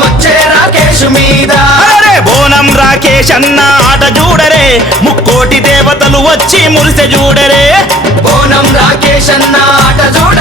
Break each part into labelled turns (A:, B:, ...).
A: రాకేష్ మీద.
B: అరే బోనం రాకేష్ అన్న ఆట చూడరే. ముక్కోటి దేవతలు వచ్చి మురిసె చూడరే.
A: బోనం రాకేష్ అన్న ఆట చూడరే.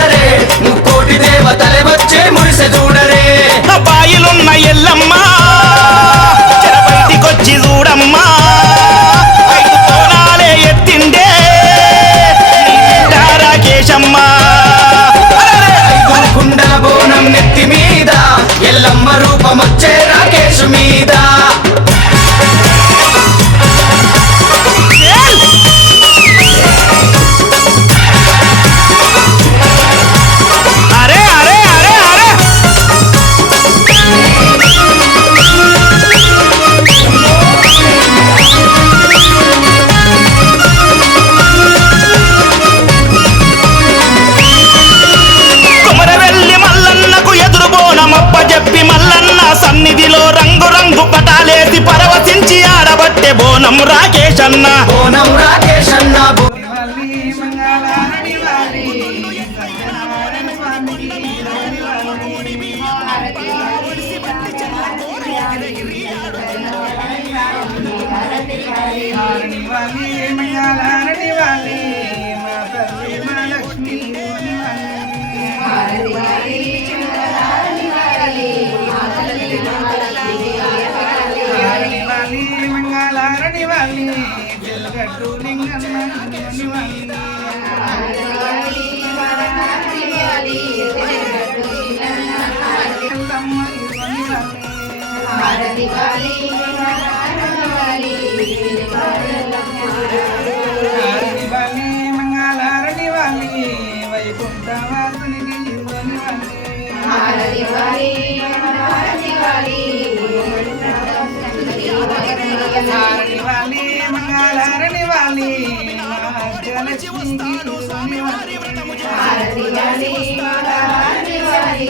B: వస్తాను స్వామి వారి వ్రతము
A: హారతి వాలి హారతి వాలి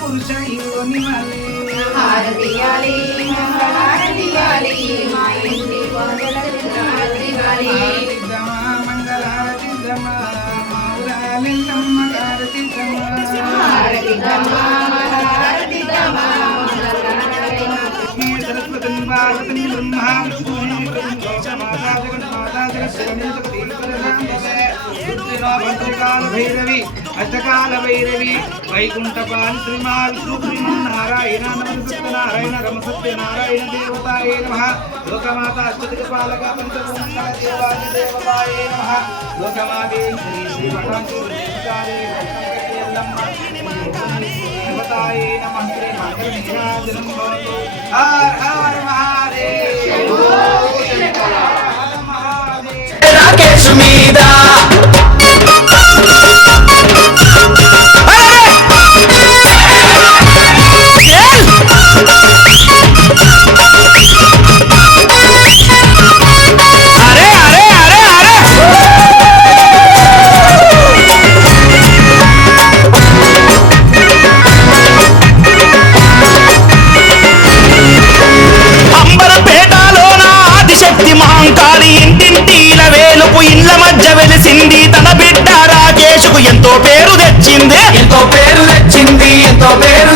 C: పురుష ఇవ్వని మళ్ళీ హారతిద్దమా మంగళారతిద్దమా దమా హారతిద్దమా దమా భైరవి అష్టకాల భైరవి వైకుంఠపాలి శ్రీమా విష్ణు శ్రీమన్నారాయణ నమస్త నారాయణ రమసత్య నారాయణ దేవతాయ నమ. లోకమాత అష్టదిక్పాలక పంచభూత దేవాది దేవతాయ నమ. లోకమాదే శ్రీ శ్రీ భగవంతుడి దేవతాయ నమ. శ్రీ మంగళ హర హర మహాదేవ్.
B: తెలిసింది తన బిడ్డ రాకేషుకు ఎంతో పేరు తెచ్చింది.
A: ఎంతో పేరు తెచ్చింది ఎంతో పేరు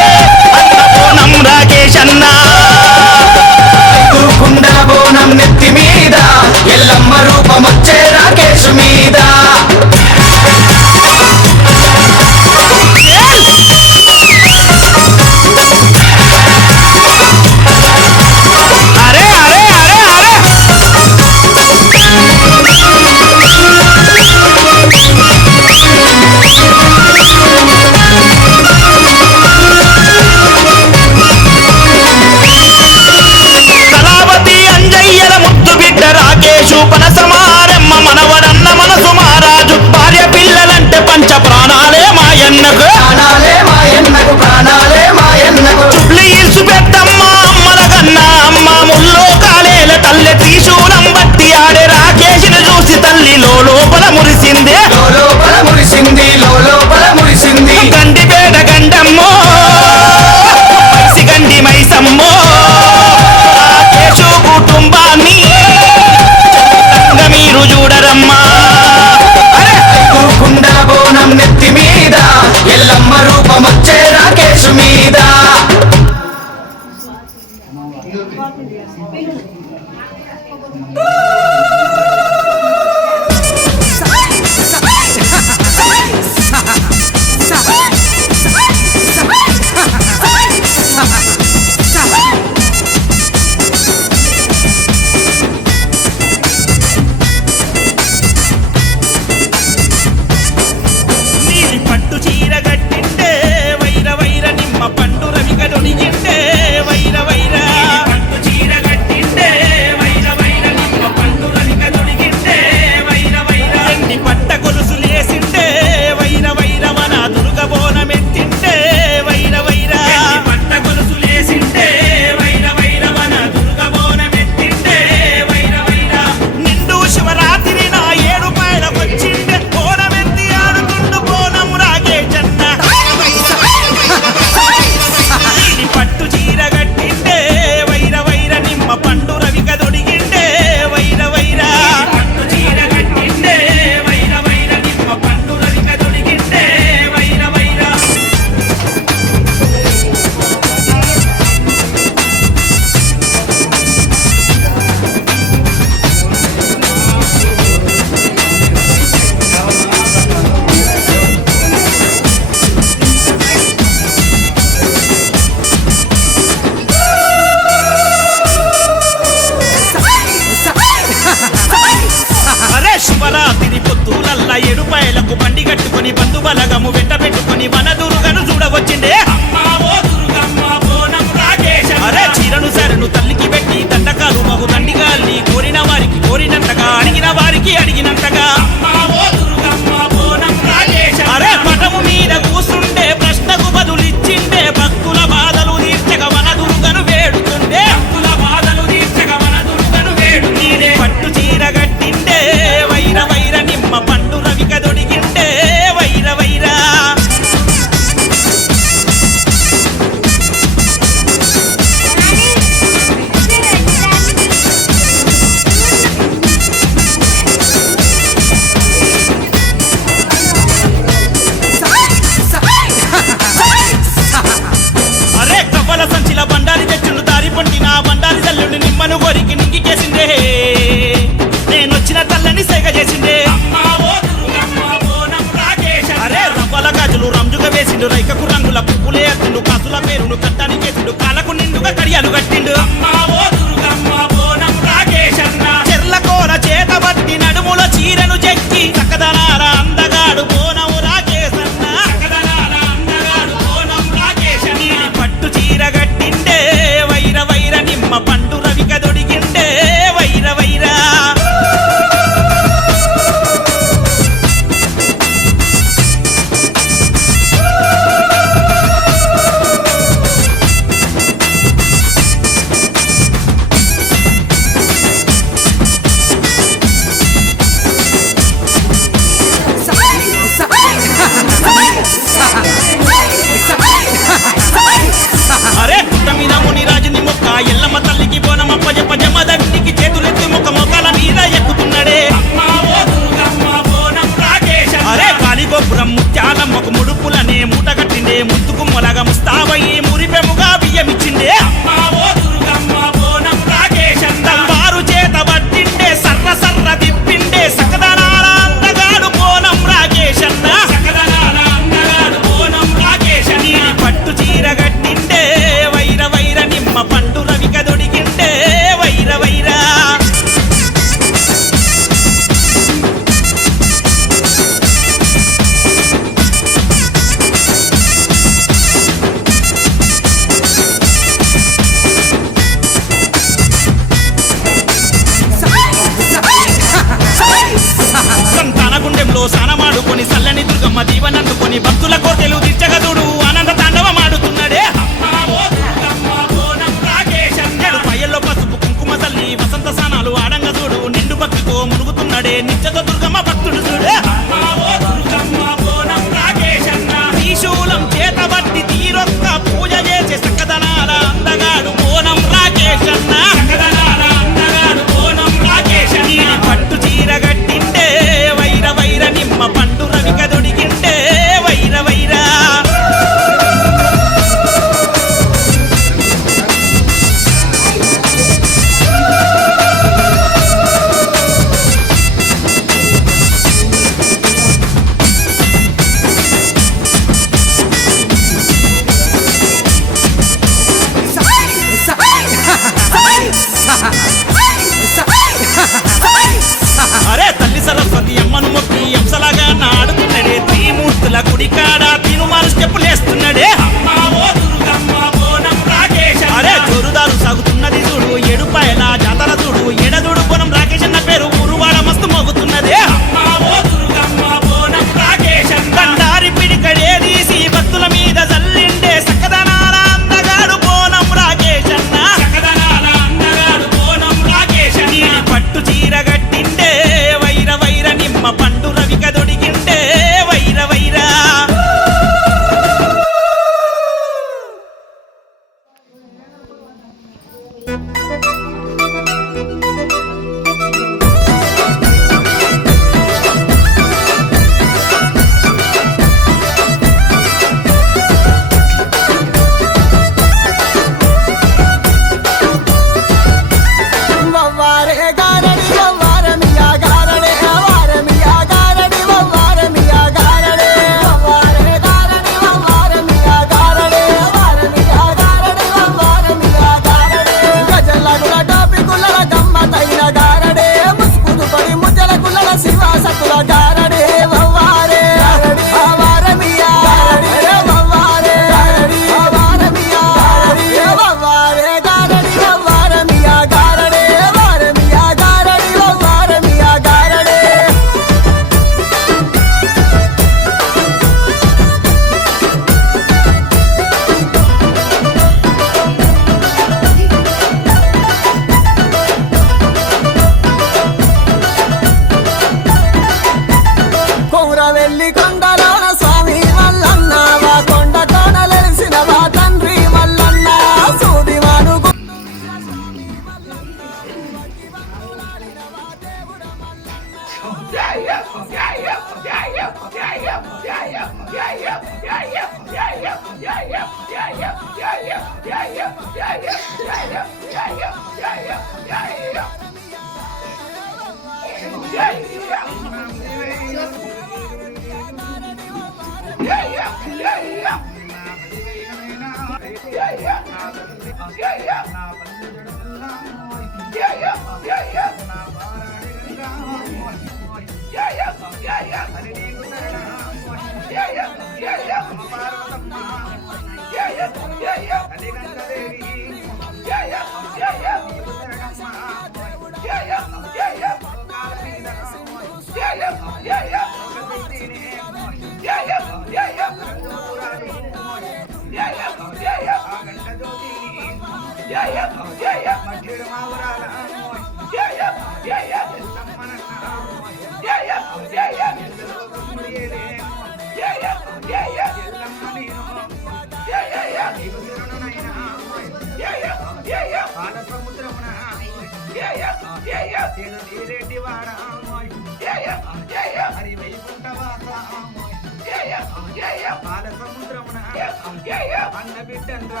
C: తల్లిదండ్రుల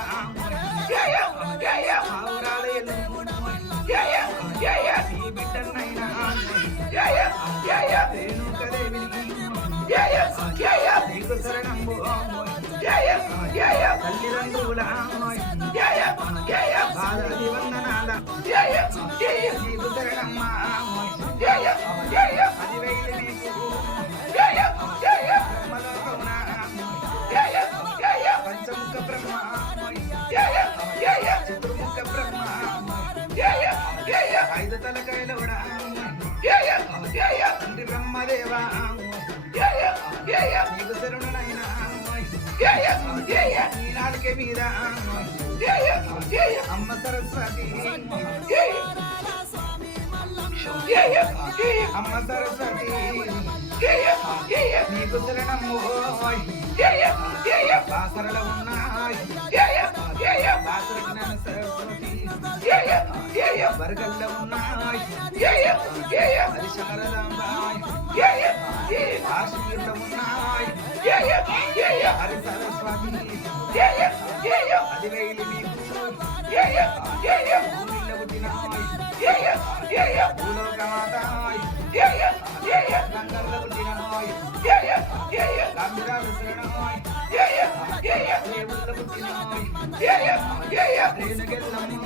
C: పాదాది వందనాల జయ జయ పదివేలు ఐదు తలకాయలవడా తండ్రి బ్రహ్మదేవా నీకు శరణునైనా నీ నాలుకే మీద అమ్మ సరస్వతి అమ్మ సరస్వతి నీకు శరణము బాసరలో ఉన్నాయి బాసర జ్ఞాన సరస్వతి వర్గల్లో ఉన్నాయి అది శమరదాంబాయ్ కాశ్మీర్లో ఉన్నాయి హరి సరస్వతి అది వేలి మీకు భూమిలో పుట్టినాయ్ భూలోకమాతాయ్ గంగల్లో పుట్టినాయ్ గంభీరాలు శరణాయ్ దేవుళ్ళ పుట్టినాయ్ రేణుకెళ్ళమ్మాయ్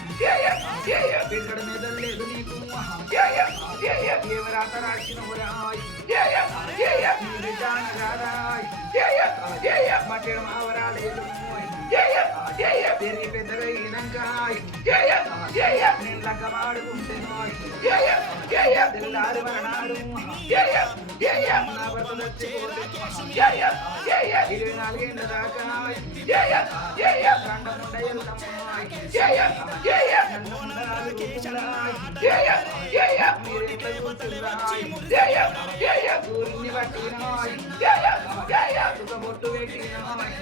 C: బిడ్డడు మీద లేదు నీకు పెరిగి పెద్దగా ఈనంకాయ్ నీళ్ళక వాడుకుంటే తెల్లారి మరణాడు నా భర్త చచ్చిపోతే ఇరవై నాలుగేళ్ళ దాకా గండముండ సూర్యుని పట్టినాయ్ సుఖబొట్టు పెట్టినాయ్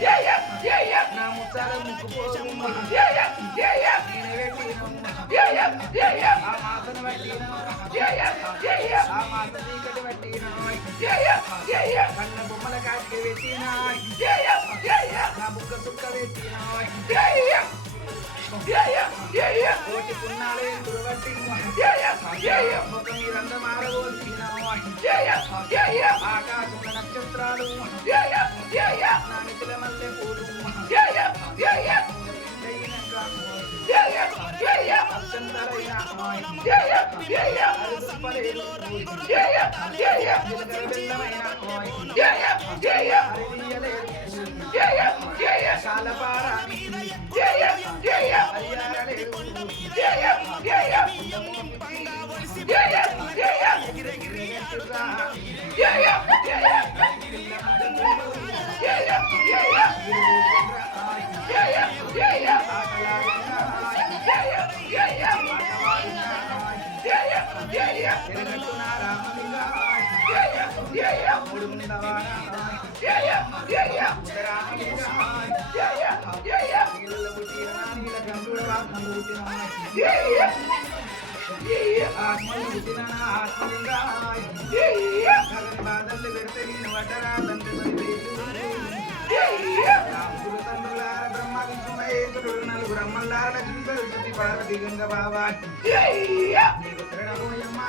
C: నా ముచ్చాల ముక్కుపోకుండా నేను పెట్టినా ఆ మాతను పట్టినా ఆ మాత చీకటి పట్టినా కన్న బొమ్మల కాటికి పెట్టినా నా బుక్క సుక్క పెట్టినా కోటి పున్నాలే దురవట్టినా ఆకాశం నక్షత్రాలు. నా మిత్రుల మల్లె పూలు ఆత్మలు పుట్టిన ఆత్మలింగాయ్ గగన బాధలు పెడితే నేను వడ్డరా తండ్రి పార్వతి గంగ బాబా నీకు శరణమయ్యమ్మా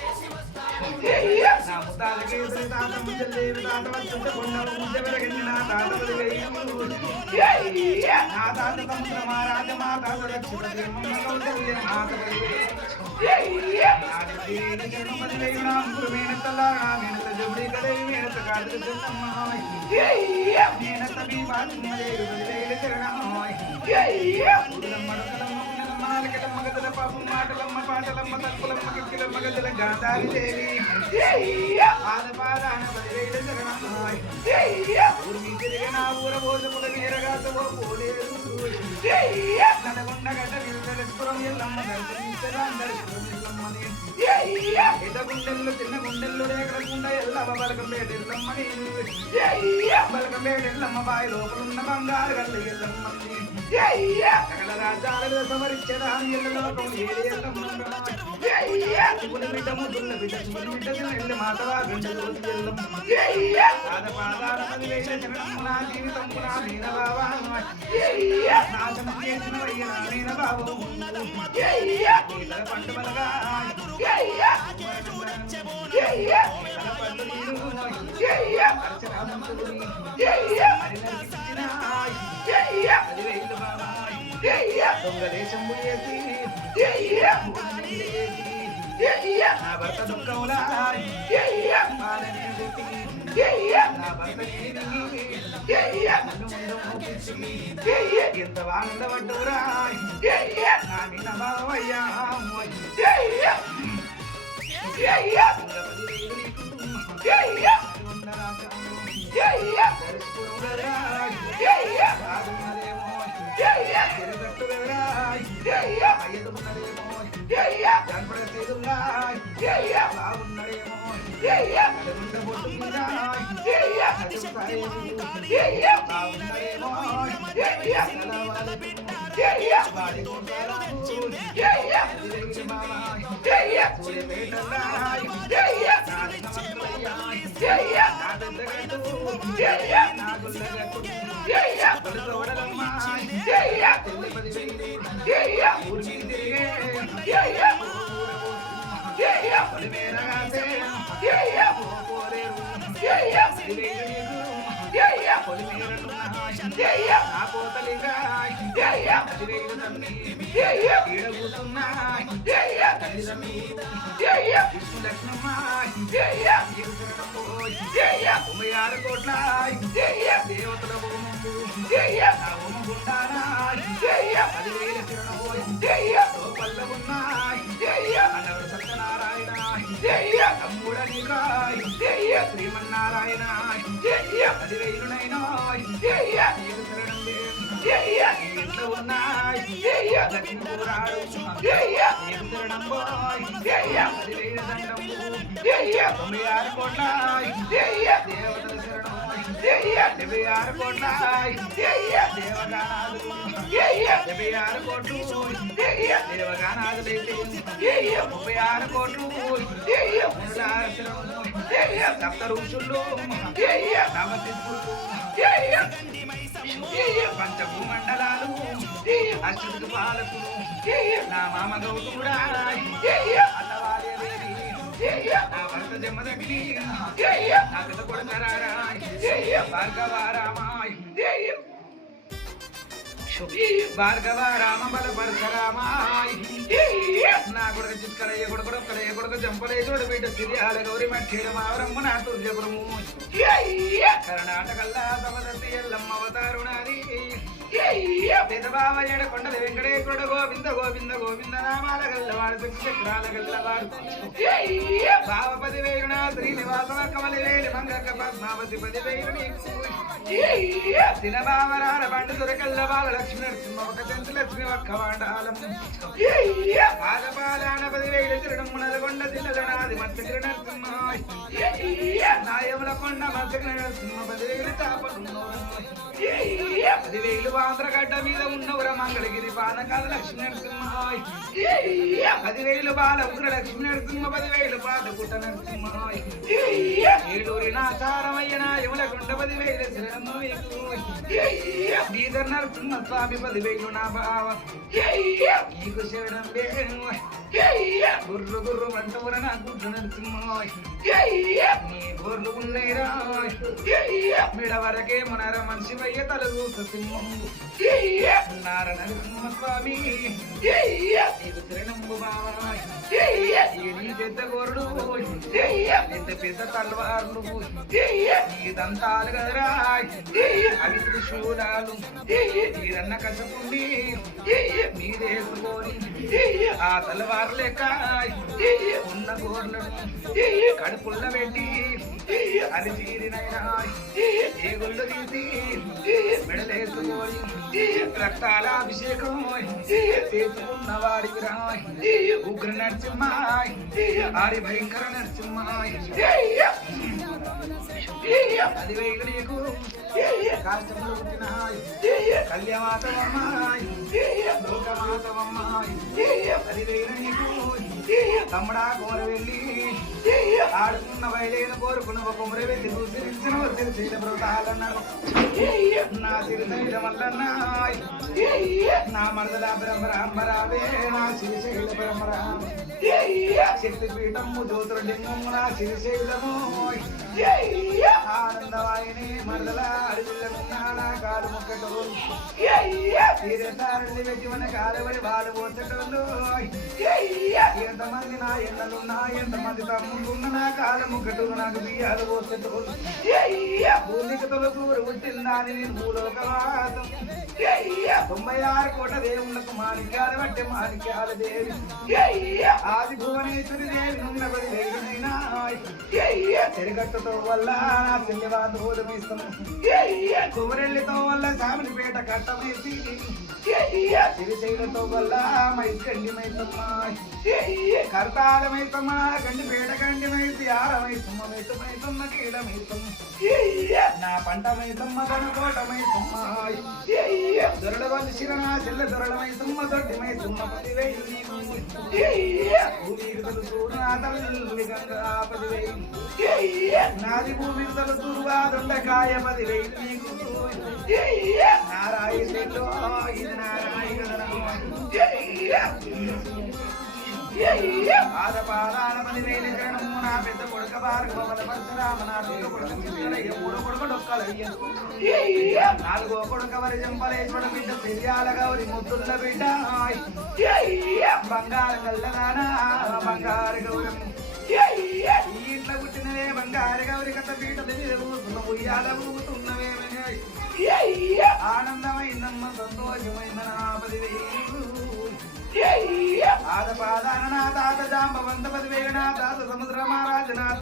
C: మేనత జోడి కదే మేనత కాదు జన్నమ్మాయ్ మేనత మీ బాధ శరణాయ్ మాలకలమ్మ గదల పాపం మాటలమ్మ పాటలమ్మ తక్కులమ్మ కిక్కిలమ్మ గదల గాంధారి దేవి పాద పదివేల శరణమాయ్ ఊరి తిరిగి నా ఊర భోజముల మీరగాతవో పోలేదు నడగొండ గడ్డ విరుదలస్పురం ఎల్లమ్మ దర్శించరాం దర్శనం ఎల్లమ్మని గుండెల్లో చిన్న గుండెల్లో గుండ ఎల్లమ్మ బలకంపేట ఎల్లమ్మని బలకంపేట ఎల్లమ్మ బాయి లోపలున్న బంగారు గల్ల ఎల్లమ్మని సకల రాజ్యాల ఎల్లమ్మ ఎల్లి ఎల్లమ్మ పాద దొంగ దేశం పోయేసి నా భర్త దుఃఖములాయ్ నా భర్త నన్ను ముందు మోపించి ఎంత ఆనందపడ్డవురాయ్ నా నిన్న బావయ్యా వాడి కొండరాము అదివేలు మామ సూర్యపేటలాయ్ ఉమయారు కోట్ల దేవతల హోమము నా హోమగుండారాయ్ పదివేల కిరణోయ్ పల్లవున్నాయ్ ఉన్నాయి సత్యనారాయణ తమ్ముడనికాయ్ శ్రీమన్నారాయణ పదివేలునైనాయ్ నీకు శరణం ఇంట్లో ఉన్నాయి లక్ష్మీపురాడు నీకు శరణం పోయ్ పదివేల దండము తొంభై ఆరు కోట్ల దేవతల శరణం డెబ్బై ఆరు ముప్పై ఆరు కోట్లు సప్త ఋషులు నవసిద్ధులు పంచభూమండలాలు అష్టదికు పాలకులు నా మామ గౌతముడా అన్నవార్య నా భర్త జన్మదగ్ని నా కథ కొడతారా భార్గవారామాయ్ భార్గవ రామ బల పరశురామాయ్ నా కొడుకు చిత్కరయ్య కొడుకు ఒక్కలయ్య కొడుకు జంపలే చూడు బిడ్డ సిరియాల గౌరి మఠేడ మావరమ్మ నా తుర్జపురము కర్ణాటకల్లా తమదత్తి ఎల్లమ్మ అవతారుణాది. పెదబావ కొండల వెంకటేశ్వరుడు గోవింద గోవింద గోవింద నామాల గల్లవాడు చక్రాల గల్లవాడు భావపతి వేరుణ మంగక పద్మావతి పది వేరు నీకు దొరకల్ల బాల లక్ష్మి నరసింహ ఒక చెంచు లక్ష్మి ఒక్క వాడాలం. పాదపాదాన పదివేలు వేలు తిరడం నల్గొండ తిల్లదనాది మత్స్య నరసింహ నాయముల కొండ మత్స్య నరసింహ పది వేలు తాపను పదివేలు ఆంధ్రగడ్డ మీద ఉన్నవర మంగళగిరి పానకాల లక్ష్మీ నరసింహ పదివేలు బాల ఉగ్ర లక్ష్మీ నరసింహ పదివేలు పాదకుట నరసింహ. ఏడూరి నాచారమయ్య నాయముల కొండ పదివేలు శరణము శ్రీధర్ నరసింహ స్వామి పదివేలు నా భావ. నీకు శరణం వేణు గుర్రు గుర్రు వంటవర నా గుడ్డు నరసింహ. నీ గోర్లు ఉన్నాయిరా వరకే మునర మనిషి వయ్య తలగు సింహం. నార నరసింహ స్వామి నీకు శరణంబు బావా నీ పెద్ద గోరుడు. ఎంత పెద్ద తల్వార్లు. నీ దంతాలు కదరా అవి త్రిశూలాలు నీరన్న కసపుండి. మీరేసుకొని ఆ తలవారు లెక్క ఉన్న గోర్లను కడుపుల్ల పెట్టి అది తీరినైనా ఏ గుళ్ళు తీసి మెడలేసుకొని రక్తాల అభిషేకం చేసుకున్న వాడికి రాయ్ ఉగ్ర నరసింహ ఆరి భయంకర నరసింహ అది వేలు నీకు కాష్టములు పుట్టినాయ్ కళ్యమాతవమ్మాయ్ అది నీకు తమ్ముడా కోర వెళ్ళి ఆడుకున్న బయలేని కోరుకున్న ఒక కుమరి వెళ్ళి చూసిరించిన సిరిశైల వ్రతాలన్నారు నా సిరిశైల మల్లన్నాయ్ నా మరదల బ్రహ్మరాంబరావే నా సిరిశైల బ్రహ్మరామ శక్తి పీఠము జ్యోతిర్లింగము నా సిరిశైలము ఆనందవాయిని మరదల అడవిల్లకున్నా కాలు మొక్కటోలు తీరసారని పెట్టి మన కాలవరి బాలు పోసేటోళ్ళు ఎంతమంది నా ఎండలు ఎంతమంది తమ్ముళ్ళు నా కాలు నాకు బియ్యాలు పోసేటోళ్ళు భూమికి పుట్టిందాని నేను భూలోకవాసం తొంభై ఆరు కోట దేవుళ్ళకు మాణిక్యాలు బట్టి మాణిక్యాల దేవి ఆది భువనేశ్వరి దేవి ఉన్నబడి దేవునైనా. చెరిగట్టుతో వల్ల నా చెల్లివాదు ఓదమిస్తాము కుమరెల్లితో వల్ల సామినిపేట కట్టమేసి సిరిశైలతో వల్ల మైకండి మైసమ్మ కర్తాలమైతమ్మ గండి పేట గండి మైతి ఆరమైతమ్మ మైతమైతమ్మ కీడమైతమ్మ నా పంట మైతమ్మ కనుకోట మైతమ్మ దొరల వల్లి శిరణ చెల్ల దొరలమైతమ్మ దొడ్డి మైతమ్మ పదివేలు నీకు భూమిగతలు చూడు నా తల్లి గంగా పదివేలు నాది భూమిగతలు తురువా దొండకాయ పదివేలు నీకు నారాయణ ఇది నారాయణ పాదపాదాన పదివేల చరణము నా పెద్ద కొడుక భార్గవల పరశురామ నా పెద్ద కొడుక కృష్ణయ్య మూడో కొడుకు డొక్కలయ్య నాలుగో కొడుక వరి జంపలేశ్వర బిడ్డ పెరియాల గౌరి ముద్దుల బిడ్డ బంగారు కల్లదానా బంగారు గౌరం ఈ ఇంట్లో పుట్టినవే బంగారు గౌరి కథ పీట మీద ఉయ్యాల ఆనందమైందమ్మ సంతోషమైన నా పదివేలు పాద జాంబవంత పదివేలు నా సముద్ర మహారాజనాథ